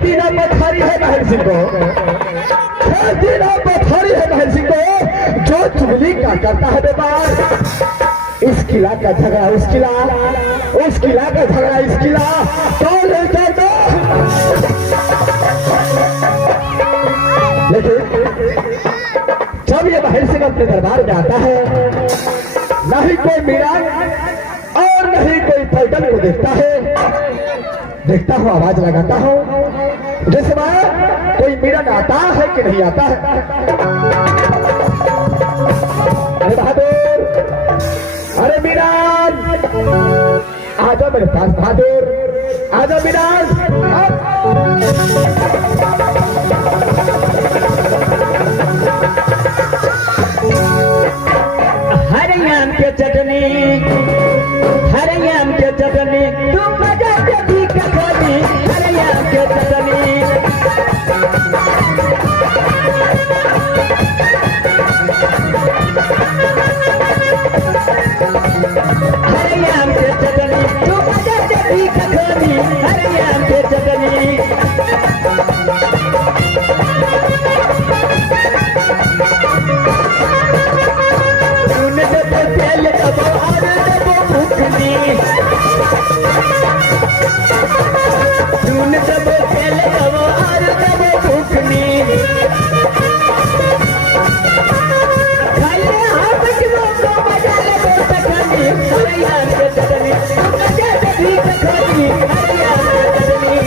खेती ना पथारी है बहन सिंह को, खेती ना पथारी है बहन सिंह को, जो चुगली का करता है व्यापार। इस किला का झगड़ा उस किला, उस किला का झगड़ा इस किला, कौन लेकर दो। लेकिन जब ये बहन सिंह अपने दरबार में आता है, नहीं कोई मीरा और नहीं कोई पैदल को देखता है, देखता हूँ आवाज लगाता हूँ जैसे मैं कोई मीरा आता है कि नहीं आता है। अरे बहादुर, अरे मीरान आजा मेरे पास, बहादुर आजा मीरान। हरे आम के चटनी, हरे आम के चटनी, तुम मजा भी कखनी, हरे आम के चटनी। हरे आम के चटनी, तुम मजा भी कखनी, हरे आम के चटनी। सुन जब खेल तब और जब भूखनी, खाले हाथ किलो को मजा ले सकनी, हरे आम के चटनी, मजा भी सकनी, हरे आम के चटनी।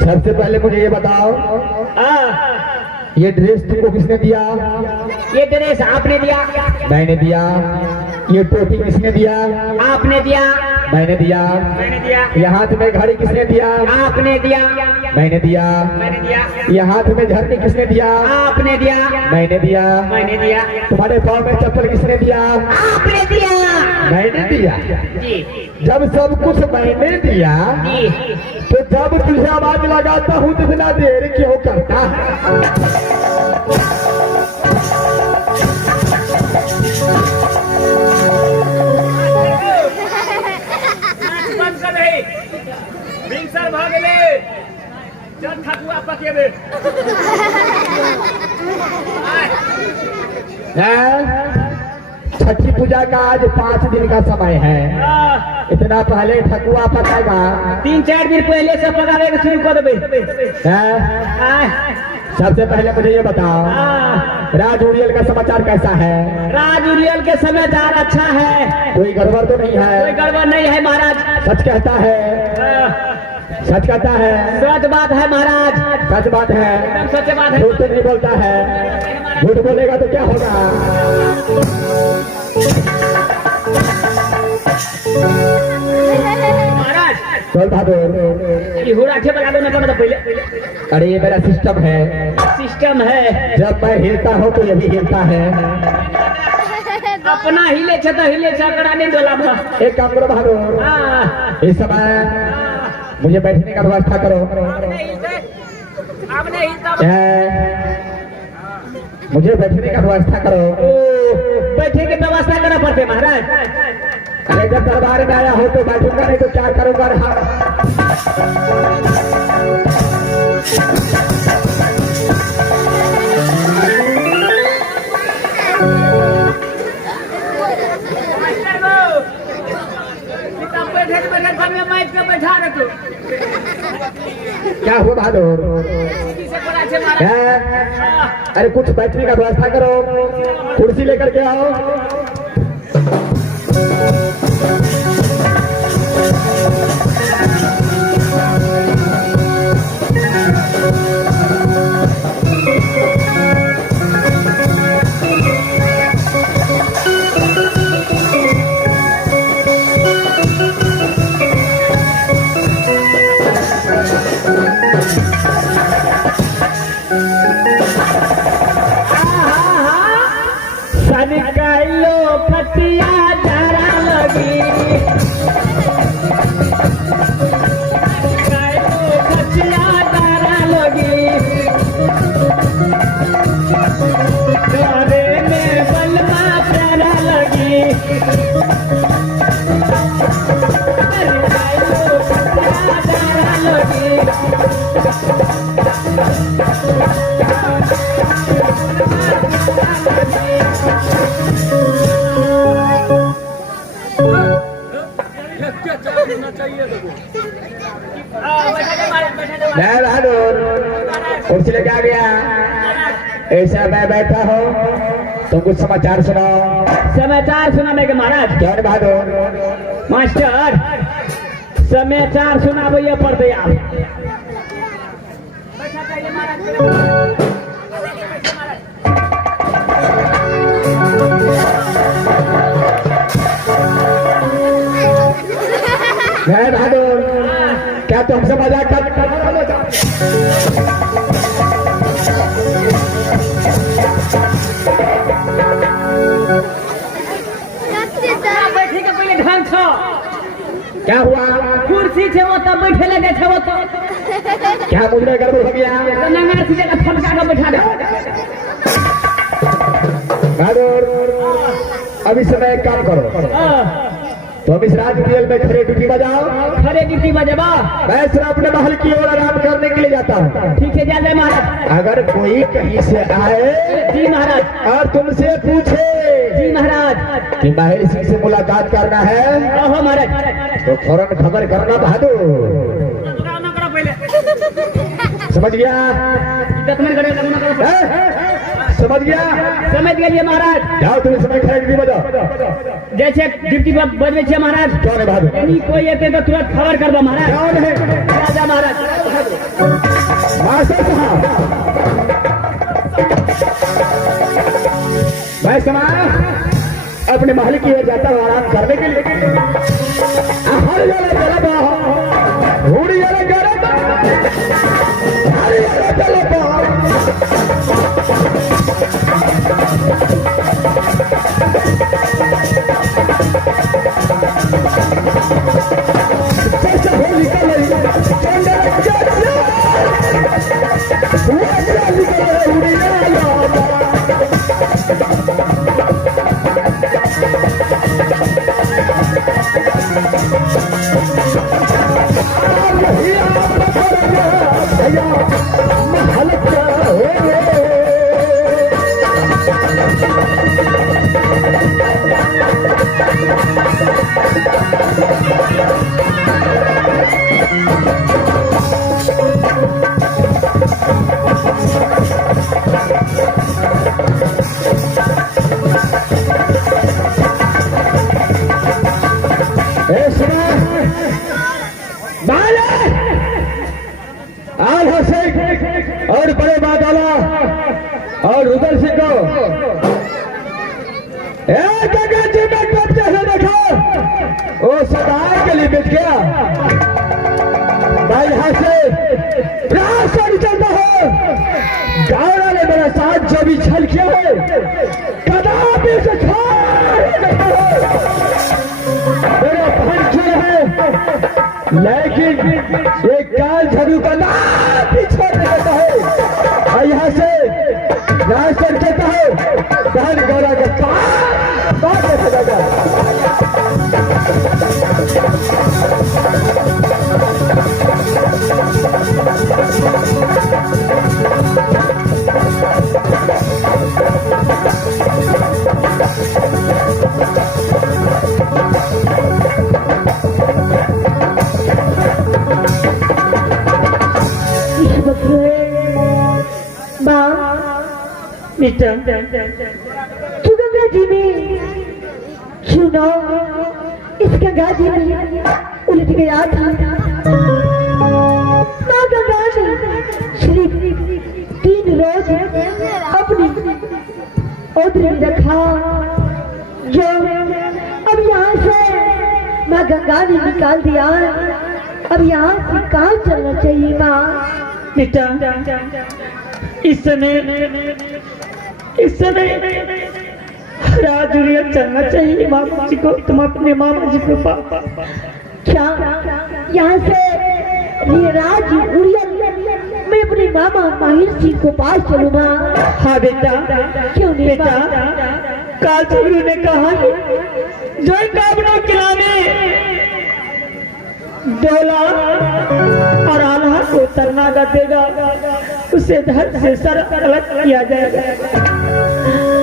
सबसे पहले मुझे ये बताओ, ये ड्रेस तुमको किसने दिया? ये ड्रेस आपने दिया, मैंने दिया। ये टोपी किसने दिया? आपने दिया, मैंने दिया। मैंने दिया। ये हाथ में घड़ी किसने दिया? आपने दिया, मैंने दिया। मैंने दिया। ये हाथ में झरनी किसने दिया? आपने दिया, मैंने दिया। मैंने दिया। तुम्हारे पाँव में चप्पल किसने दिया? आपने दिया, मैंने दिया। जी जब सब कुछ मैंने दिया जी। तो जब तुझे आवाज लगाता हूँ तो इतना देर क्यों करता है? छठी पूजा का आज 5 दिन का समय है, इतना पहले ठकुआ पकाएगा? 3-4 दिन पहले से पकावे के शुरू कर देबे। सबसे पहले मुझे ये बताओ, राज उड़ियल का समाचार कैसा है? राज उड़ियल के समाचार अच्छा है, कोई गड़बड़ तो नहीं है? कोई गड़बड़ नहीं है महाराज। सच कहता है, सच कहता है? सच बात है महाराज, सच बात है, एकदम सच बात है। झूठ तो नहीं बोलता है? झूठ बोलेगा तो क्या होगा? महाराज बोल बहादुर, ये हुड़ा के बता दो ना तो पहले। अरे ये मेरा सिस्टम है, सिस्टम है। जब मैं हिलता हूँ तो ये भी हिलता है। अपना हिले छे तो हिले छे, कड़ा नहीं डोला। एक काम करो बहादुर, इस समय मुझे बैठने का व्यवस्था करो। मुझे बैठने का व्यवस्था करो। बैठने की व्यवस्था करना पड़ते महाराज। अरे जब दरबार में आया हो तो बैठूंगा, नहीं तो क्या करूंगा? क्या हुआ बहादुर? अरे कुछ बैठने का व्यवस्था करो, कुर्सी लेकर के आओ। मैं बहादुर कुर्सी लेके आ गया। ऐसा मैं बैठा हो तुम कुछ समाचार सुनाओ। समाचार सुनाने के महाराज। क्या है बहादुर? मास्टर समाचार सुना भैया पढ़ते आप। मैं बहादुर क्या तुमसे मजाक कर बैठे के पहले ढंग छो। क्या हुआ? कुर्सी छे वो तब बैठे लगे छे वो तो क्या मुझ में गड़बड़ हो गया? तो नंगा सीधे का फटका के बैठा दे। बहादुर अभी समय एक काम करो तुम इस राजमहल में खड़े ड्यूटी बजाओ। खड़े ड्यूटी बजाबा। मैं सिर्फ अपने महल की ओर आराम करने के लिए जाता हूँ। ठीक है जा जाए महाराज। अगर कोई कहीं से आए जी महाराज। और तुमसे पूछे जी महाराज कि माहिर सिंह से मुलाकात करना है ओहो महाराज तो फौरन खबर करना बहादुर। समझ गया? समझ गया? समझ गए महाराज। जाओ तुम समय खड़े ड्यूटी बजाओ। जैसे ड्यूटी पर बजने छे महाराज। कौन है बहादुर? यानी कोई आते तो तुरंत खबर कर दो महाराज। कौन है? राजा महाराज। मास्टर साहब मैं समाज अपने महल की ओर जाता हूँ आराम करने के लिए। हर जगह चला हुड़ी जगह चला हर जगह चला और बड़े बादला और उधर से को जगह जी में कब जैसे देखो वो सदाए के लिए बिक गया। मैं यहाँ से रास्ता चलता हूँ। गावड़ा ने मेरा साथ जो भी छल किया है कदापि से मेरा फन किया है लेकिन ये काल झरू का नाम भी छोड़ देता है। और यहाँ से रास्ता चलता है बहन गौरा का बात देखा जाएगा। मिस्टर तू गंगा जी में सुनो इस गंगा जी में उलट गया था। माँ गंगा ने सिर्फ 3 रोज अपनी ओदरी रखा जो अब यहाँ से माँ गंगा ने निकाल दिया। अब यहाँ से कहाँ चलना चाहिए माँ? मिस्टर इस समय राजुरिया चलना चाहिए मामा जी को। तुम अपने मामा जी को पापा क्या यहाँ से राज उड़ियल मैं अपने मामा माहिर सिंह को पास चलूँ माँ? हाँ बेटा। क्यों नहीं बेटा कालचुगरू ने कहा जो काबरा किला में डोला और आल्हा को तरनागा देगा उसे धड़ से सर अलग किया जाएगा।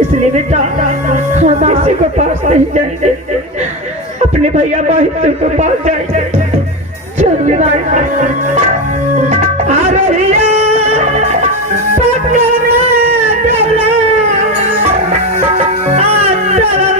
इसलिए बेटा हम किसी को पास नहीं जाएंगे। अपने भैया बहन के पास जाए। चलिए माँ आ रही है पकड़ने देना, आ चल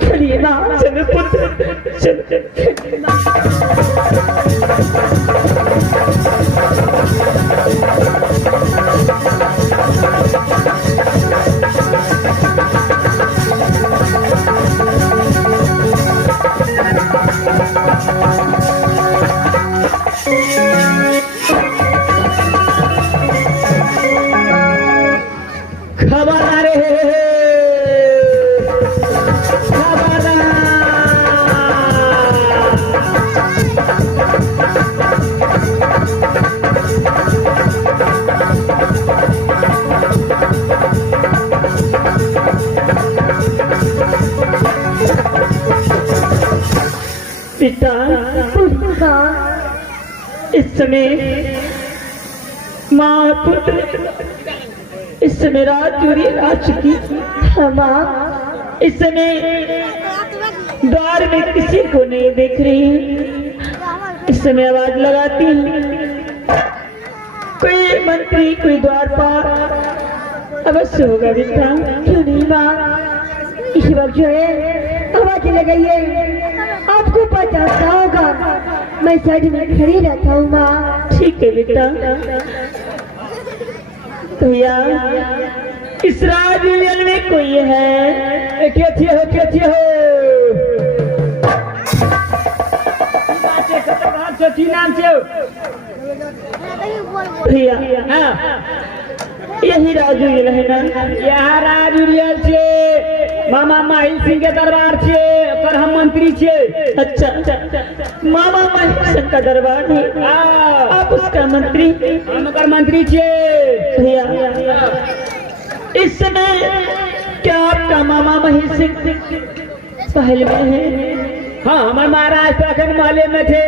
चलिए माँ चलो पुत्र चलो खबरदार पिता इस समय माँ पुत्र इस समय रात चोरी आ चुकी। माँ इस समय द्वार में किसी को नहीं देख रही। इस समय आवाज लगाती कोई मंत्री कोई द्वार पर अवश्य होगा बेटा। क्यों नहीं माँ, इस बार जो है आवाज लगाइए, आपको पता होगा। मैं साइड में खड़ी रहता हूँ माँ। ठीक है बेटा। भैया इस राजमहल में कोई है? कैसे हो कैसे हो? की नाम से भैया? हाँ यही राजू है ना? यहाँ राजू रियल छे, मामा माहिल सिंह के दरबार छे, पर हम मंत्री छे। अच्छा मामा माहिल सिंह का दरबार है, आप उसका मंत्री? हम कर मंत्री छे भैया इस समय क्या आपका मामा माहिल सिंह पहल में है? हाँ हमारे महाराज तो अखंड माले में थे।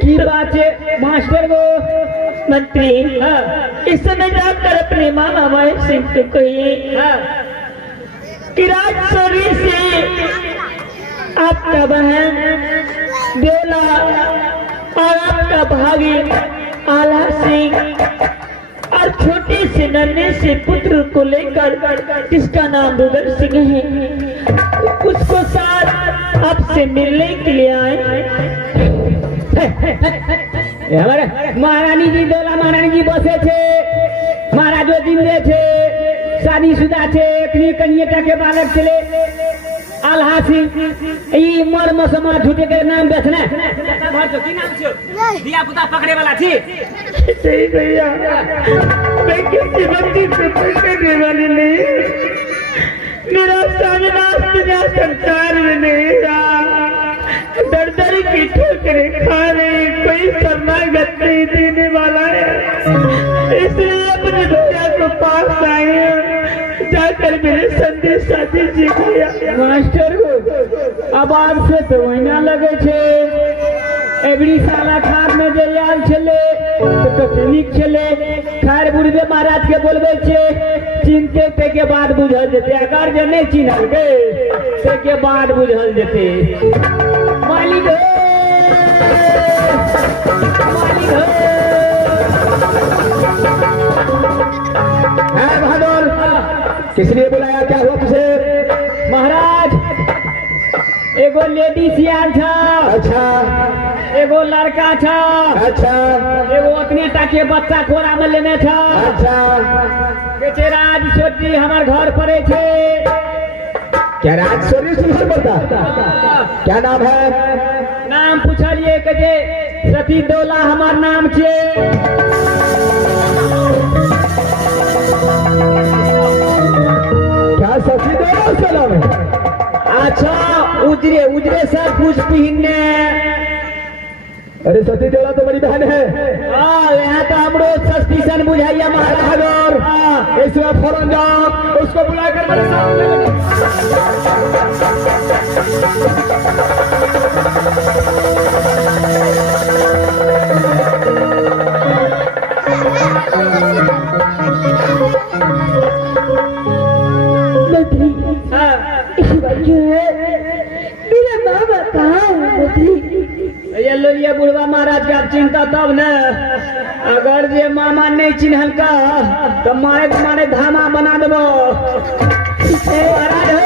की बात है मास्टर वो मंत्री? हाँ इस समय जाकर अपने मामा माहिल सिंह को कहिए हाँ कि राजौरी से आपका बहन देवला और आपका भाभी आला सिंह और छोटे से नन्हे से पुत्र को लेकर जिसका नाम रुद्र सिंह है, उसको साथ आपसे मिलने के लिए आए। हमारे महारानी जी दौला महारानी जी बसे थे, महाराजो जिंदे थे, शादीशुदा थे, एकनी कन्या के बालक चले। आल्हा सिंह ये मर मसमा झूठे के नाम बेचना की नाम छो दिया पुता पकड़े वाला थी। सही भैया मैं किसी बच्ची से पकड़ने वाली नहीं, मेरा सामना संसार में नहीं रहा, दर दर की ठोकरें खा रही, कोई शरणागत नहीं देने वाला है, इसलिए अपने भैया को पास आए जाकर मेरे संदेश साथी जी भैया। मास्टर को अब आज से तो महीना लगे छे, एवरी साला खाद में जे आल छले तो तकनीक छले, खैर बुढ़बे महाराज के बोलबे छे, चिनते ते के बाद बुझल जेते, अगर जे नहीं चिन्हल के ते के बाद बुझल जेते। मालिक हो मालिक हो। है बहादुर, किस लिए बुलाया, क्या हुआ तुझे? महाराज एगो लेडीज यार था, अच्छा एगो लड़का था, अच्छा एगो उतने टाके बच्चा कोरा में लेने था। अच्छा बेचे राज छोटी हमारे घर पड़े थे। क्या राजौरी से पड़ता? क्या नाम है? नाम पूछलिए कहे सती दौला हमार नाम छे। क्या सती दौला से नाम है? अच्छा उजरे उजरे सब कुछ पहनने। अरे सती दौला तो बड़ी बहन है। हाँ यहाँ तो हमरो सस्पिशन बुझाइया महाराज। हाँ इसमें फौरन जाओ, उसको बुलाकर मेरे सामने। मंत्री हाँ जो है मेरा मामा कहाँ है मंत्री? ये लो ये बुढ़वा महाराज का चिंता तब न, अगर जे मामा नहीं चिन्हल का तो मारे मारे धामा बना देबो। महाराज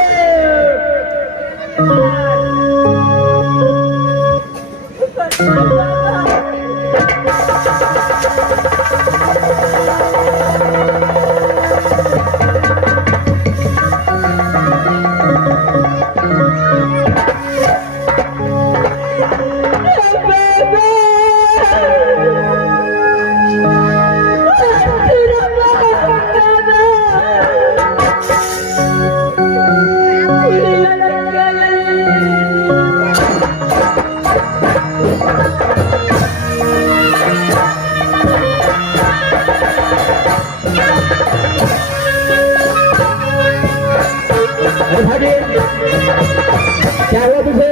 अरे भागे, क्या हुआ तुझे?